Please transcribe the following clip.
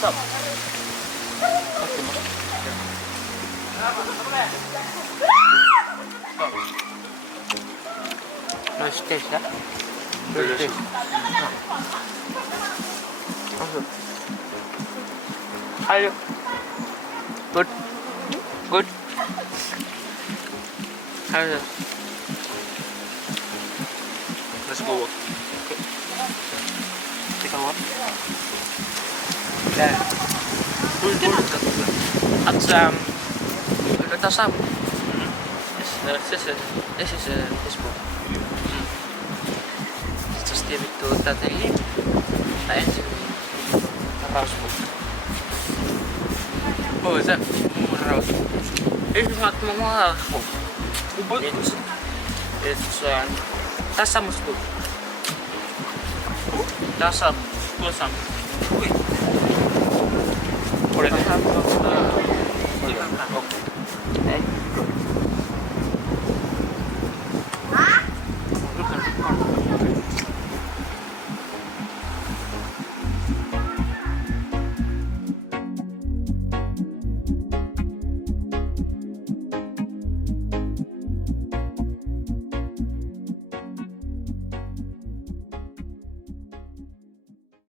Stop. Oke, Mas. Noise case ya. Noise case. Nah. Masuk. Ayo. Good. Good. Ayo. Let's go. Take a walk. Där. Att ta sam. This is this book. Just give it to Tatay. House book. Oh, is that house book? It's not my house book. It's Tasam school. Tasam school. これね。